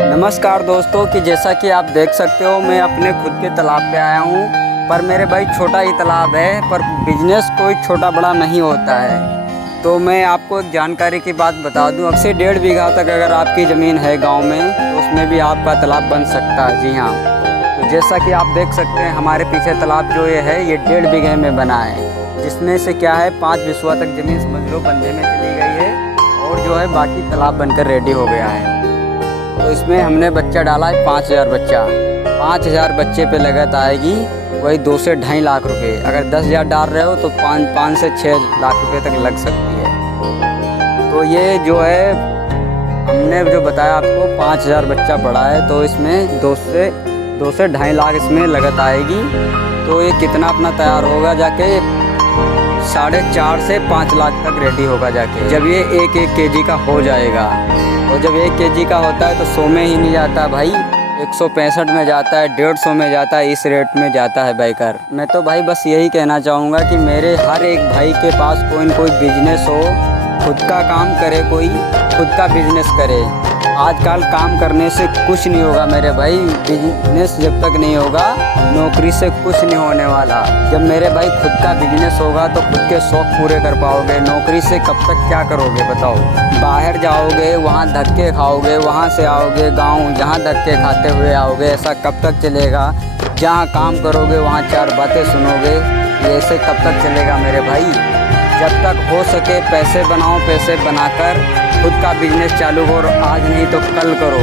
नमस्कार दोस्तों, कि जैसा कि आप देख सकते हो मैं अपने खुद के तालाब पे आया हूँ। पर मेरे भाई छोटा ही तालाब है, पर बिजनेस कोई छोटा बड़ा नहीं होता है। तो मैं आपको एक जानकारी की बात बता दूँ, अब से 1.5 बीघा तक अगर आपकी ज़मीन है गांव में तो उसमें भी आपका तालाब बन सकता है। जी हाँ, तो जैसा कि आप देख सकते हैं हमारे पीछे तालाब जो ये है ये 1.5 बीघे में बना है, जिसमें से क्या है 5 बिस्वा तक ज़मीन समझ लो बंधे में चली गई है और जो है बाकी तालाब बनकर रेडी हो गया है। तो इसमें हमने बच्चा डाला है 5000 बच्चा। 5000 बच्चे पे लागत आएगी वही 2 से 2.5 लाख रुपए। अगर 10,000 डाल रहे हो तो 5 से 6 लाख रुपए तक लग सकती है। तो ये जो है हमने जो बताया आपको 5000 बच्चा पड़ा है, तो इसमें 2 से 2.5 लाख इसमें लागत आएगी। तो ये कितना अपना तैयार होगा जाके 4.5 से 5 लाख तक रेडी होगा जाके, जब ये 1-1 केजी का हो जाएगा। और जब 1 केजी का होता है तो 100 में ही नहीं जाता भाई, 165 में जाता है, 150 में जाता है, इस रेट में जाता है बाइकर। मैं तो भाई बस यही कहना चाहूँगा कि मेरे हर एक भाई के पास कोई न कोई बिजनेस हो, खुद का काम करे, कोई खुद का बिजनेस करे। आजकल काम करने से कुछ नहीं होगा मेरे भाई, बिजनेस जब तक नहीं होगा नौकरी से कुछ नहीं होने वाला। जब मेरे भाई खुद का बिजनेस होगा तो खुद के शौक़ पूरे कर पाओगे। नौकरी से कब तक क्या करोगे बताओ? बाहर जाओगे, वहाँ धक्के खाओगे, वहाँ से आओगे गांव, जहाँ धक्के खाते हुए आओगे, ऐसा कब तक चलेगा? जहाँ काम करोगे वहाँ 4 बातें सुनोगे, ये ऐसे कब तक चलेगा मेरे भाई? जब तक हो सके पैसे बनाओ, पैसे बनाकर खुद का बिजनेस चालू करो। आज नहीं तो कल करो,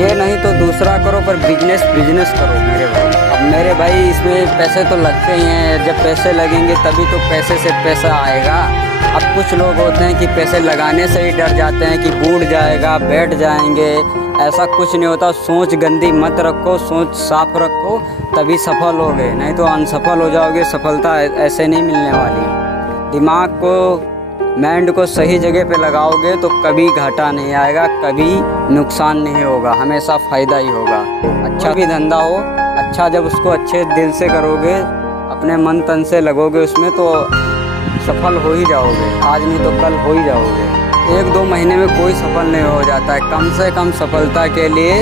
ये नहीं तो दूसरा करो, पर बिजनेस करो मेरे भाई। अब मेरे भाई इसमें पैसे तो लगते ही हैं, जब पैसे लगेंगे तभी तो पैसे से पैसा आएगा। अब कुछ लोग होते हैं कि पैसे लगाने से ही डर जाते हैं कि बूढ़ जाएगा, बैठ जाएंगे। ऐसा कुछ नहीं होता। सोच गंदी मत रखो, सोच साफ रखो, तभी सफल होगे, नहीं तो अनसफल हो जाओगे। सफलता ऐसे नहीं मिलने वाली। दिमाग को, माइंड को सही जगह पे लगाओगे तो कभी घाटा नहीं आएगा, कभी नुकसान नहीं होगा, हमेशा फ़ायदा ही होगा। अच्छा भी धंधा हो, अच्छा जब उसको अच्छे दिल से करोगे, अपने मन तन से लगोगे उसमें, तो सफल हो ही जाओगे। आज नहीं तो कल हो ही जाओगे। 1-2 महीने में कोई सफल नहीं हो जाता है। कम से कम सफलता के लिए,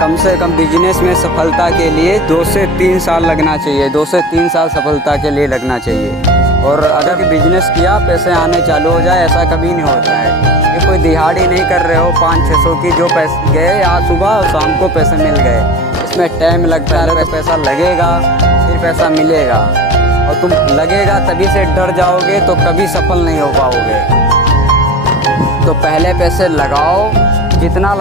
कम से कम बिजनेस में सफलता के लिए 2 से 3 साल लगना चाहिए। 2 से 3 साल सफलता के लिए लगना चाहिए। और अगर बिजनेस किया, पैसे आने चालू हो जाए, ऐसा कभी नहीं होता है। ये कोई दिहाड़ी नहीं कर रहे हो 500-600 की, जो पैसे गए आज सुबह और शाम को पैसे मिल गए। इसमें टाइम लगता है, तो पैसा लगेगा फिर पैसा मिलेगा, और तुम लगेगा तभी से डर जाओगे तो कभी सफल नहीं हो पाओगे। तो पहले पैसे लगाओ, जितना